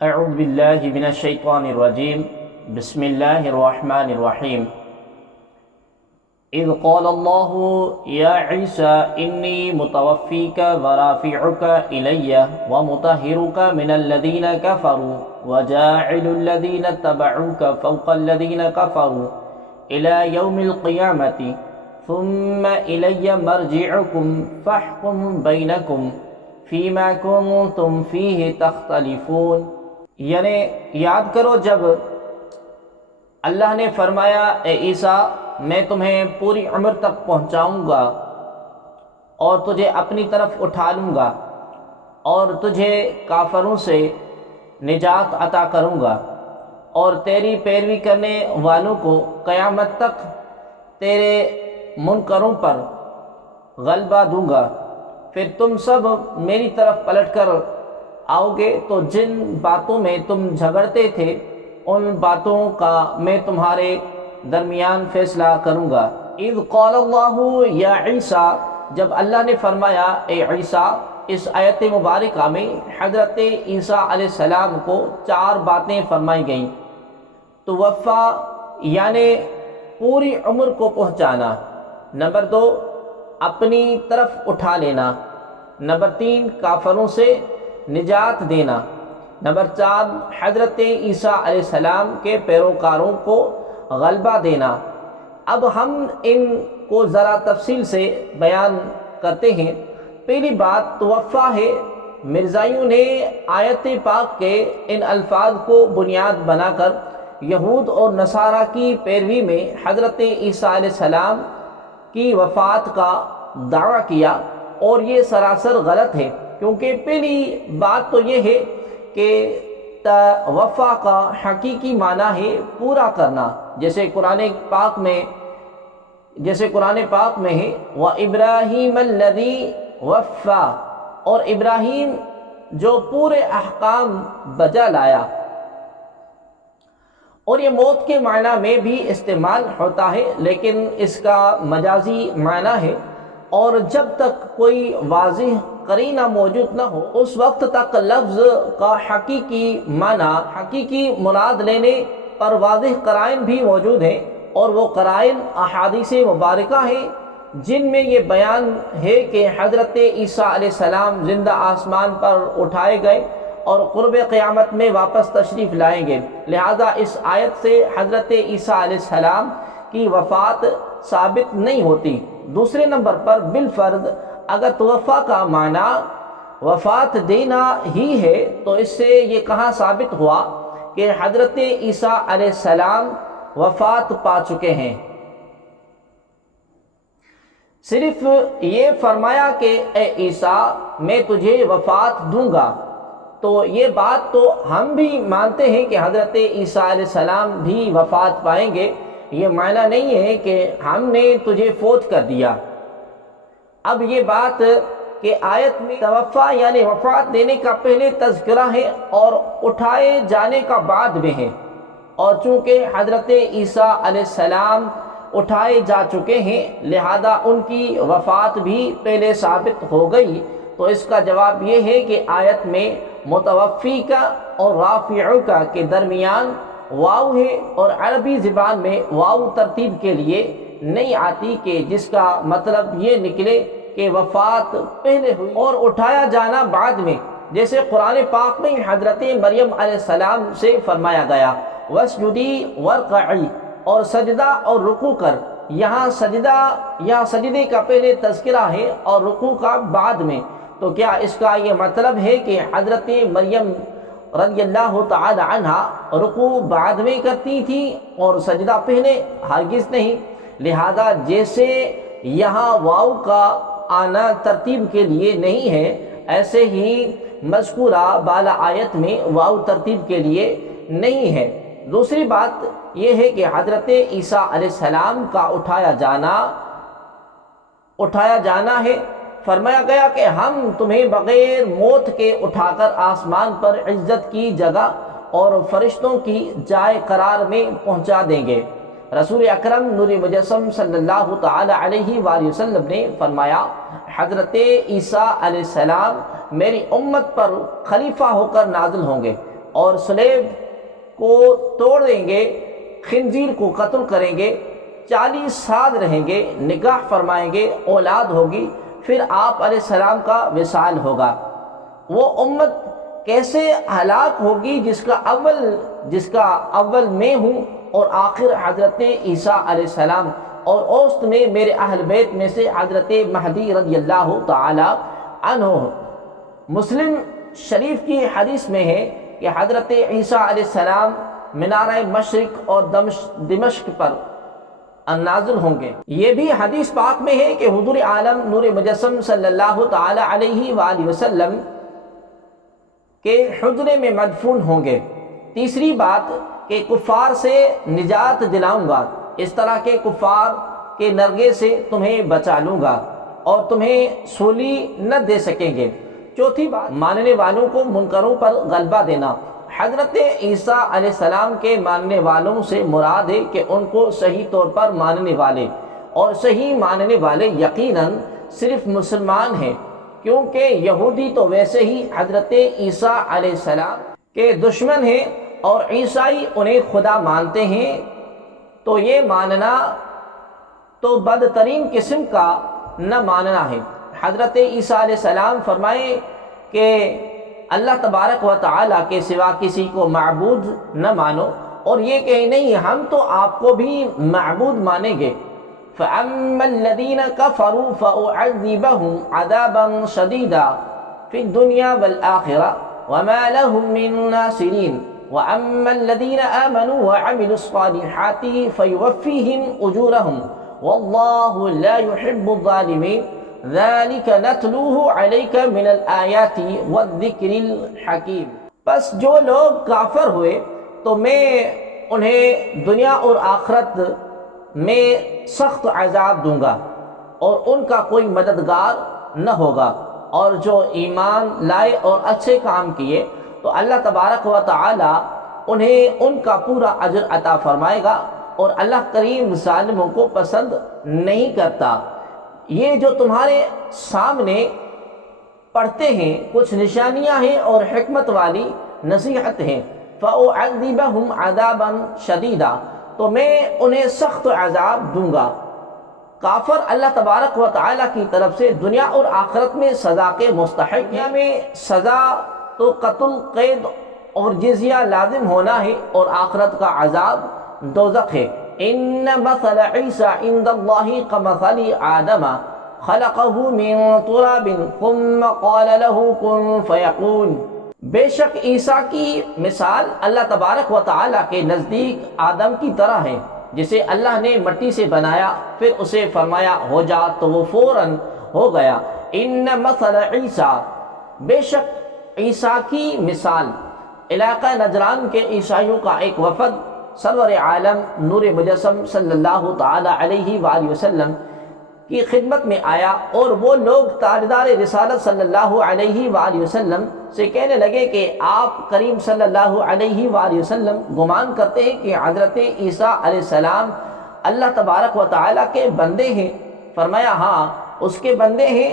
اعوذ باللہ من الشیطان الرجیم بسم اللہ الرحمن الرحیم اذ قال اللہ یا عیسیٰ انی متوفیک ورافعک الی ومطہرک من الذین کفروا وجاعل الذین اتبعوک فوق الذین کفروا الی یوم القیامت ثم الی مرجعکم فاحکم بینکم فیما کنتم فیہ تختلفون۔ یعنی یاد کرو جب اللہ نے فرمایا اے عیسیٰ میں تمہیں پوری عمر تک پہنچاؤں گا اور تجھے اپنی طرف اٹھا لوں گا اور تجھے کافروں سے نجات عطا کروں گا اور تیری پیروی کرنے والوں کو قیامت تک تیرے منکروں پر غلبہ دوں گا۔ پھر تم سب میری طرف پلٹ کر آؤ گے تو جن باتوں میں تم جھگڑتے تھے ان باتوں کا میں تمہارے درمیان فیصلہ کروں گا۔ اذ قال اللہ یا عیسیٰ، جب اللہ نے فرمایا اے عیسیٰ، اس آیت مبارکہ میں حضرت عیسیٰ علیہ السلام کو 4 باتیں فرمائی گئیں۔ توفا یعنی پوری عمر کو پہنچانا، نمبر 2 اپنی طرف اٹھا لینا، نمبر 3 کافروں سے نجات دینا، نمبر 4 حضرت عیسیٰ علیہ السلام کے پیروکاروں کو غلبہ دینا۔ اب ہم ان کو ذرا تفصیل سے بیان کرتے ہیں۔ پہلی بات توفا ہے۔ مرزائیوں نے آیت پاک کے ان الفاظ کو بنیاد بنا کر یہود اور نصارہ کی پیروی میں حضرت عیسیٰ علیہ السلام کی وفات کا دعویٰ کیا، اور یہ سراسر غلط ہے، کیونکہ پہلی بات تو یہ ہے کہ وفا کا حقیقی معنی ہے پورا کرنا، جیسے قرآن پاک میں ہے وَإِبْرَاهِيمَ الَّذِي وَفَّى، اور ابراہیم جو پورے احکام بجا لایا، اور یہ موت کے معنی میں بھی استعمال ہوتا ہے لیکن اس کا مجازی معنی ہے، اور جب تک کوئی واضح قرینہ موجود نہ ہو اس وقت تک لفظ کا حقیقی معنی، حقیقی مراد لینے پر واضح قرائن بھی موجود ہیں، اور وہ قرائن احادیث مبارکہ ہیں جن میں یہ بیان ہے کہ حضرت عیسیٰ علیہ السلام زندہ آسمان پر اٹھائے گئے اور قرب قیامت میں واپس تشریف لائیں گے۔ لہذا اس آیت سے حضرت عیسیٰ علیہ السلام کی وفات ثابت نہیں ہوتی۔ دوسرے نمبر پر بالفرض اگر توفا کا معنی وفات دینا ہی ہے تو اس سے یہ کہاں ثابت ہوا کہ حضرت عیسیٰ علیہ السلام وفات پا چکے ہیں؟ صرف یہ فرمایا کہ اے عیسیٰ میں تجھے وفات دوں گا، تو یہ بات تو ہم بھی مانتے ہیں کہ حضرت عیسیٰ علیہ السلام بھی وفات پائیں گے، یہ معنی نہیں ہے کہ ہم نے تجھے فوت کر دیا۔ اب یہ بات کہ آیت میں توفا یعنی وفات دینے کا پہلے تذکرہ ہے اور اٹھائے جانے کا بعد میں ہے، اور چونکہ حضرت عیسیٰ علیہ السلام اٹھائے جا چکے ہیں لہذا ان کی وفات بھی پہلے ثابت ہو گئی، تو اس کا جواب یہ ہے کہ آیت میں متوفی کا اور رافع کا کے درمیان واو ہے، اور عربی زبان میں واو ترتیب کے لیے نہیں آتی کہ جس کا مطلب یہ نکلے کہ وفات پہلے ہوئی اور اٹھایا جانا بعد میں، جیسے قرآن پاک میں حضرت مریم علیہ السلام سے فرمایا گیا وَاسْجُدِي وَارْكَعِي، اور سجدہ اور رکوع کر۔ یہاں سجدے کا پہلے تذکرہ ہے اور رکوع کا بعد میں، تو کیا اس کا یہ مطلب ہے کہ حضرت مریم رضی اللہ تعالی عنہ رکوع بعد میں کرتی تھی اور سجدہ پہلے؟ ہرگز نہیں۔ لہذا جیسے یہاں واو کا آنا ترتیب کے لیے نہیں ہے، ایسے ہی مذکورہ بالا آیت میں واو ترتیب کے لیے نہیں ہے۔ دوسری بات یہ ہے کہ حضرت عیسیٰ علیہ السلام کا اٹھایا جانا ہے۔ فرمایا گیا کہ ہم تمہیں بغیر موت کے اٹھا کر آسمان پر عزت کی جگہ اور فرشتوں کی جائے قرار میں پہنچا دیں گے۔ رسول اکرم نور مجسم صلی اللہ تعالی علیہ وآلہ وسلم نے فرمایا حضرت عیسیٰ علیہ السلام میری امت پر خلیفہ ہو کر نازل ہوں گے، اور سلیب کو توڑ دیں گے، خنزیر کو قتل کریں گے، 40 سال رہیں گے، نکاح فرمائیں گے، اولاد ہوگی، پھر آپ علیہ السلام کا وصال ہوگا۔ وہ امت کیسے ہلاک ہوگی جس کا اول میں ہوں اور آخر حضرت عیسیٰ علیہ السلام، اور اوسط میں میرے اہل بیت میں سے حضرت مہدی رضی اللہ تعالی عنہ۔ مسلم شریف کی حدیث میں ہے کہ حضرت عیسیٰ علیہ السلام منارہ مشرق اور دمشق پر نازل ہوں گے۔ یہ بھی حدیث پاک میں ہے کہ حضور عالم نور مجسم صلی اللہ تعالی علیہ وآلہ وسلم کے حجرے میں مدفون ہوں گے۔ تیسری بات کہ کفار سے نجات دلاؤں گا، اس طرح کے کفار کے نرغے سے تمہیں بچا لوں گا اور تمہیں سولی نہ دے سکیں گے۔ چوتھی بات، ماننے والوں کو منکروں پر غلبہ دینا۔ حضرت عیسیٰ علیہ السلام کے ماننے والوں سے مراد ہے کہ ان کو صحیح طور پر ماننے والے، اور صحیح ماننے والے یقیناً صرف مسلمان ہیں، کیونکہ یہودی تو ویسے ہی حضرت عیسیٰ علیہ السلام کے دشمن ہیں اور عیسائی انہیں خدا مانتے ہیں، تو یہ ماننا تو بدترین قسم کا نہ ماننا ہے۔ حضرت عیسیٰ علیہ السلام فرمائے کہ اللہ تبارک و تعالیٰ کے سوا کسی کو معبود نہ مانو، اور یہ کہ نہیں ہم تو آپ کو بھی معبود مانیں گے۔ فَأَمَّا الَّذِينَ كَفَرُوا فَأُعَذِّبَهُمْ عَذَابًا شَدِيدًا فِي الدُّنْيَا وَالْآخِرَةِ وَمَا لَهُم مِّن نَّاصِرِينَ وَأَمَّا الَّذِينَ آمَنُوا وَعَمِلُوا الصَّالِحَاتِ فَيُوَفِّيهِمْ أُجُورَهُمْ وَاللَّهُ لَا يُحِبُّ الظَّالِمِينَ ذَلِكَ نَتْلُوهُ عَلَيْكَ مِنَ الْآيَاتِ وَالذِّكْرِ الْحَكِيمِ۔ پس جو لوگ کافر ہوئے تو میں انہیں دنیا اور آخرت میں سخت عذاب دوں گا اور ان کا کوئی مددگار نہ ہوگا، اور جو ایمان لائے اور اچھے کام کیے تو اللہ تبارک و تعالی انہیں ان کا پورا اجر عطا فرمائے گا، اور اللہ کریم ظالموں کو پسند نہیں کرتا۔ یہ جو تمہارے سامنے پڑھتے ہیں کچھ نشانیاں ہیں اور حکمت والی نصیحت ہیں۔ فَأُعَذِّبَهُمْ عَذَابًا شَدِيدًا، تو میں انہیں سخت عذاب دوں گا۔ کافر اللہ تبارک و تعالیٰ کی طرف سے دنیا اور آخرت میں سزا کے مستحق۔ دنیا میں سزا تو قتل، قید اور جزیہ لازم ہونا ہے، اور آخرت کا عذاب دوزخ ہے۔ ان مثل عیسیٰ عند اللہ کمثل آدم خلقہ من تراب ثم قال له کن فیکون۔ بے شک عیسیٰ کی مثال اللہ تبارک و تعالیٰ کے نزدیک آدم کی طرح ہے، جسے اللہ نے مٹی سے بنایا، پھر اسے فرمایا ہو جا تو وہ فوراً ہو گیا۔ ان مثل عیسیٰ، بے شک عیسیٰ کی مثال۔ علاقہ نجران کے عیسائیوں کا ایک وفد سرور عالم نور مجسم صلی اللہ تعالی علیہ وآلہ وسلم کی خدمت میں آیا، اور وہ لوگ تاجدار رسالت صلی اللہ علیہ وآلہ وسلم سے کہنے لگے کہ آپ کریم صلی اللہ علیہ وآلہ وسلم گمان کرتے ہیں کہ حضرت عیسیٰ علیہ السلام اللہ تبارک و تعالیٰ کے بندے ہیں؟ فرمایا ہاں، اس کے بندے ہیں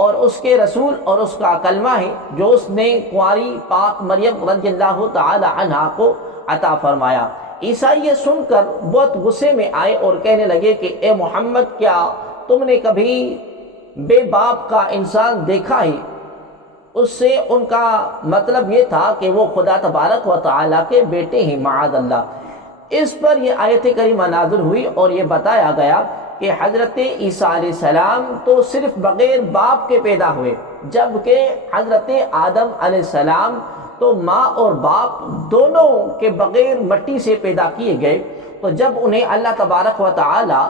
اور اس کے رسول اور اس کا کلمہ ہے جو اس نے کنواری پاک مریم رضی اللہ تعالی عنہا کو عطا فرمایا۔ عیسائی یہ سن کر بہت غصے میں آئے اور کہنے لگے کہ اے محمد، کیا تم نے کبھی بے باپ کا انسان دیکھا ہے؟ اس سے ان کا مطلب یہ تھا کہ وہ خدا تبارک و تعالیٰ کے بیٹے ہیں، معاذ اللہ۔ اس پر یہ آیت کریمہ نازل ہوئی اور یہ بتایا گیا کہ حضرت عیسیٰ علیہ السلام تو صرف بغیر باپ کے پیدا ہوئے، جبکہ حضرت آدم علیہ السلام تو ماں اور باپ دونوں کے بغیر مٹی سے پیدا کیے گئے۔ تو جب انہیں اللہ تبارک و تعالی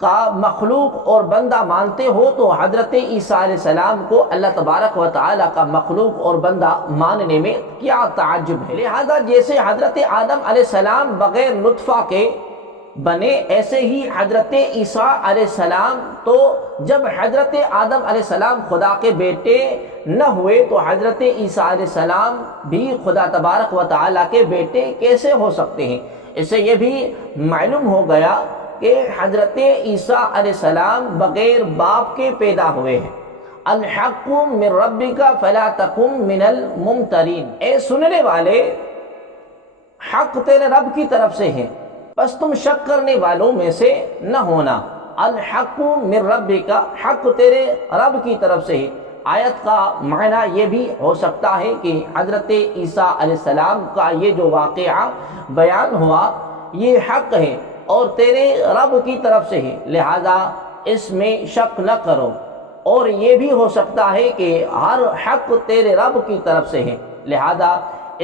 کا مخلوق اور بندہ مانتے ہو تو حضرت عیسیٰ علیہ السلام کو اللہ تبارک و تعالی کا مخلوق اور بندہ ماننے میں کیا تعجب ہے۔ لہذا جیسے حضرت آدم علیہ السلام بغیر نطفہ کے بنے، ایسے ہی حضرت عیسیٰ علیہ السلام تو جب حضرت آدم علیہ السلام خدا کے بیٹے نہ ہوئے تو حضرت عیسیٰ علیہ السلام بھی خدا تبارک و تعالیٰ کے بیٹے کیسے ہو سکتے ہیں؟ اس سے یہ بھی معلوم ہو گیا کہ حضرت عیسیٰ علیہ السلام بغیر باپ کے پیدا ہوئے ہیں۔ الحق من ربک فلا تکن من الممترین، اے سننے والے حق تیرے رب کی طرف سے ہے، بس تم شک کرنے والوں میں سے نہ ہونا۔ الحق من ربک، حق تیرے رب کی طرف سے ہے۔ آیت کا معنی یہ بھی ہو سکتا ہے کہ حضرت عیسیٰ علیہ السلام کا یہ جو واقعہ بیان ہوا یہ حق ہے اور تیرے رب کی طرف سے ہے، لہذا اس میں شک نہ کرو۔ اور یہ بھی ہو سکتا ہے کہ ہر حق تیرے رب کی طرف سے ہے، لہذا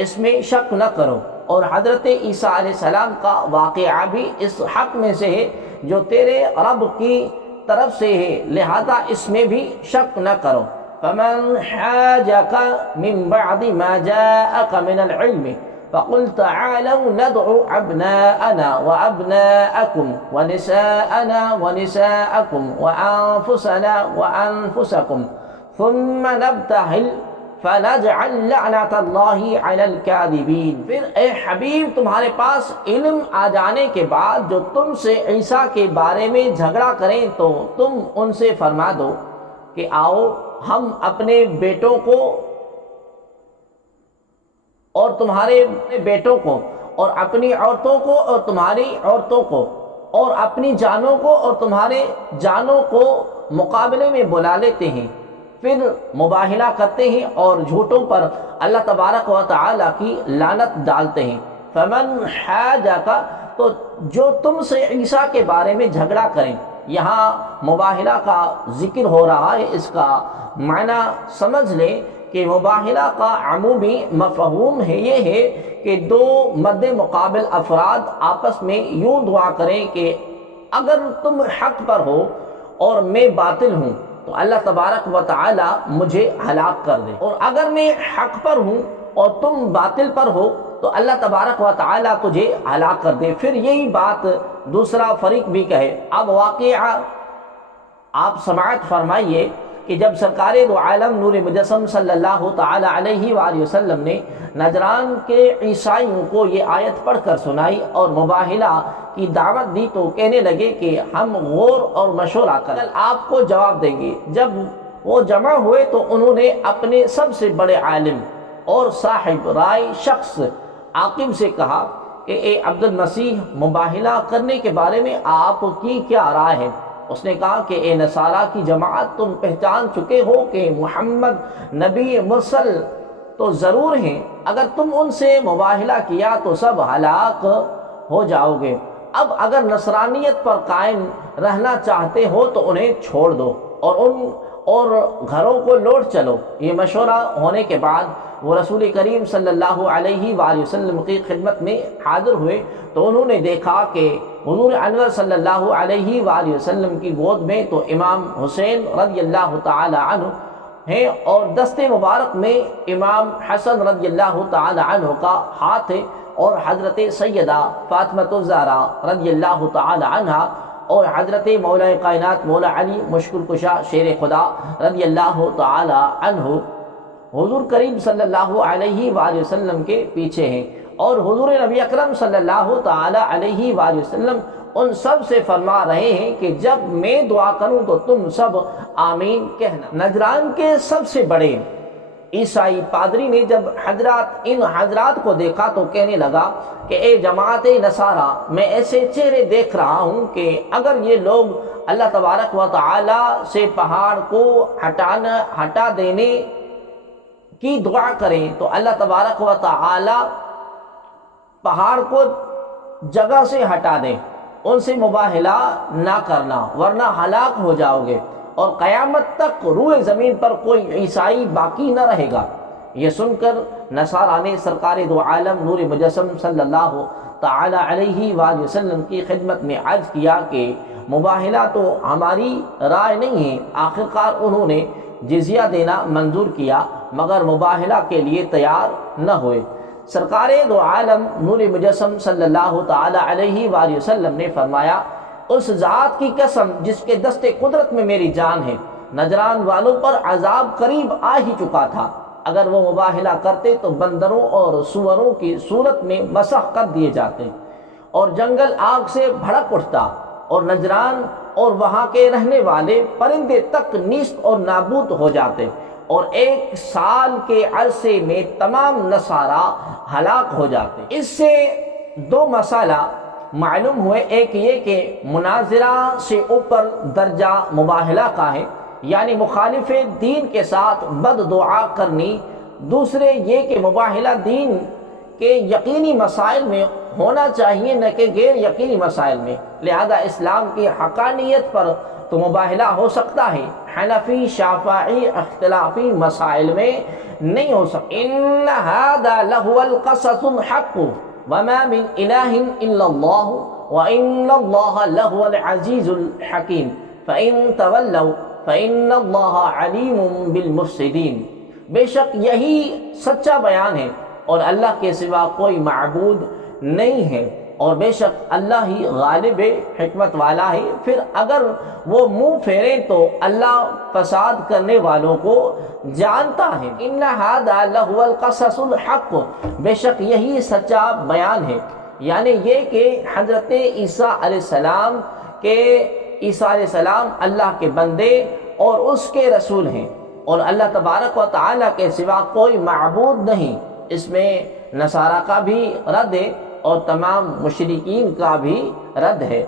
اس میں شک نہ کرو۔ اور حضرت عیسیٰ علیہ السلام کا واقعہ بھی اس حق میں سے ہے جو تیرے رب کی طرف سے ہے، لہذا اس میں بھی شک نہ کرو۔ فمن حاجك من بعد ما جاءك من العلم فقل تعالوا ندعو أبناءنا وأبناءكم ونساءنا ونساءكم وأنفسنا وأنفسكم ثم نبتهل فنجعل لعنة الله على الكاذبين۔ پھر اے حبیب تمہارے پاس علم آ جانے کے بعد جو تم سے عیسیٰ کے بارے میں جھگڑا کریں تو تم ان سے فرما دو کہ آؤ ہم اپنے بیٹوں کو اور تمہارے بیٹوں کو اور اپنی عورتوں کو اور تمہاری عورتوں کو اور اپنی جانوں کو اور تمہارے جانوں کو مقابلے میں بلا لیتے ہیں، پھر مباہلہ کرتے ہیں اور جھوٹوں پر اللہ تبارک و تعالی کی لعنت ڈالتے ہیں۔ فمن حاجک، تو جو تم سے عیسیٰ کے بارے میں جھگڑا کریں، یہاں مباہلہ کا ذکر ہو رہا ہے، اس کا معنی سمجھ لیں کہ مباہلہ کا عمومی مفہوم ہے یہ ہے کہ دو مد مقابل افراد آپس میں یوں دعا کریں کہ اگر تم حق پر ہو اور میں باطل ہوں تو اللہ تبارک و تعالی مجھے ہلاک کر دے، اور اگر میں حق پر ہوں اور تم باطل پر ہو تو اللہ تبارک و تعالی تجھے ہلاک کر دے۔ پھر یہی بات دوسرا فریق بھی کہے۔ اب واقعہ آپ سماعت فرمائیے کہ جب سرکار دو عالم نور مجسم صلی اللہ تعالی علیہ وآلہ وسلم نے نجران کے عیسائیوں کو یہ آیت پڑھ کر سنائی اور مباہلہ کی دعوت دی تو کہنے لگے کہ ہم غور اور مشورہ کر آپ کو جواب دیں گے۔ جب وہ جمع ہوئے تو انہوں نے اپنے سب سے بڑے عالم اور صاحب رائے شخص عاقب سے کہا کہ اے عبد المسیح، مباہلہ کرنے کے بارے میں آپ کی کیا رائے ہے؟ اس نے کہا کہ اے نصارہ کی جماعت، تم پہچان چکے ہو کہ محمد نبی مرسل تو ضرور ہیں، اگر تم ان سے مباہلہ کیا تو سب ہلاک ہو جاؤ گے۔ اب اگر نصرانیت پر قائم رہنا چاہتے ہو تو انہیں چھوڑ دو اور گھروں کو لوٹ چلو۔ یہ مشورہ ہونے کے بعد وہ رسول کریم صلی اللہ علیہ وآلہ وسلم کی خدمت میں حاضر ہوئے تو انہوں نے دیکھا کہ حضور انور صلی اللہ علیہ وآلہ وسلم کی گود میں تو امام حسین رضی اللہ تعالی عنہ ہیں اور دست مبارک میں امام حسن رضی اللہ تعالی عنہ کا ہاتھ ہے، اور حضرت سیدہ فاطمۃ الزہرا رضی اللہ تعالی عنہا اور حضرت مولا کائنات مولا علی مشکل کشا شیر خدا رضی اللہ تعالی عنہ حضور کریم صلی اللہ علیہ وآلہ وسلم کے پیچھے ہیں، اور حضور نبی اکرم صلی اللہ تعالی علیہ وآلہ وسلم ان سب سے فرما رہے ہیں کہ جب میں دعا کروں تو تم سب آمین کہنا۔ نجران کے سب سے بڑے عیسائی پادری نے جب ان حضرات کو دیکھا تو کہنے لگا کہ اے جماعت نصارہ، میں ایسے چہرے دیکھ رہا ہوں کہ اگر یہ لوگ اللہ تبارک و تعالی سے پہاڑ کو ہٹا دینے کی دعا کریں تو اللہ تبارک و تعالی پہاڑ کو جگہ سے ہٹا دیں، ان سے مباہلہ نہ کرنا ورنہ ہلاک ہو جاؤ گے، اور قیامت تک روئے زمین پر کوئی عیسائی باقی نہ رہے گا۔ یہ سن کر نصارہ نے سرکار دو عالم نور مجسم صلی اللہ تعالی علیہ وآلہ وسلم کی خدمت میں عرض کیا کہ مباہلہ تو ہماری رائے نہیں ہے۔ آخرکار انہوں نے جزیہ دینا منظور کیا مگر مباہلہ کے لیے تیار نہ ہوئے۔ سرکار دو عالم نور مجسم صلی اللہ تعالی علیہ وآلہ وسلم نے فرمایا، اس ذات کی قسم جس کے دست قدرت میں میری جان ہے، نجران والوں پر عذاب قریب آ ہی چکا تھا، اگر وہ مباہلہ کرتے تو بندروں اور سوروں کی صورت میں مسخ کر دیے جاتے اور جنگل آگ سے بھڑک اٹھتا اور نجران اور وہاں کے رہنے والے پرندے تک نیست اور نابود ہو جاتے، اور 1 سال کے عرصے میں تمام نصارہ ہلاک ہو جاتے۔ اس سے 2 مسئلہ معلوم ہوئے، ایک یہ کہ مناظرہ سے اوپر درجہ مباہلہ کا ہے، یعنی مخالف دین کے ساتھ بد دعا کرنی، دوسرے یہ کہ مباہلہ دین کے یقینی مسائل میں ہونا چاہیے نہ کہ غیر یقینی مسائل میں، لہذا اسلام کی حقانیت پر تو مباہلہ ہو سکتا ہے، حنفی شافعی اختلافی مسائل میں نہیں ہو سکتا۔ ان هذا لهو القصص الحق وما من الہ الا اللہ وان اللہ لهو العزیز الحکیم فان تولوا فان اللہ علیم بالمفسدین۔ بے شک یہی سچا بیان ہے اور اللہ کے سوا کوئی معبود نہیں ہے، اور بے شک اللہ ہی غالب حکمت والا ہے، پھر اگر وہ منہ پھیریں تو اللہ فساد کرنے والوں کو جانتا ہے۔ ان ھذا لہو القصص الحق، بے شک یہی سچا بیان ہے، یعنی یہ کہ حضرت عیسیٰ علیہ السلام عیسیٰ علیہ السلام اللہ کے بندے اور اس کے رسول ہیں، اور اللہ تبارک و تعالیٰ کے سوا کوئی معبود نہیں۔ اس میں نصارہ کا بھی رد ہے اور تمام مشرکین کا بھی رد ہے۔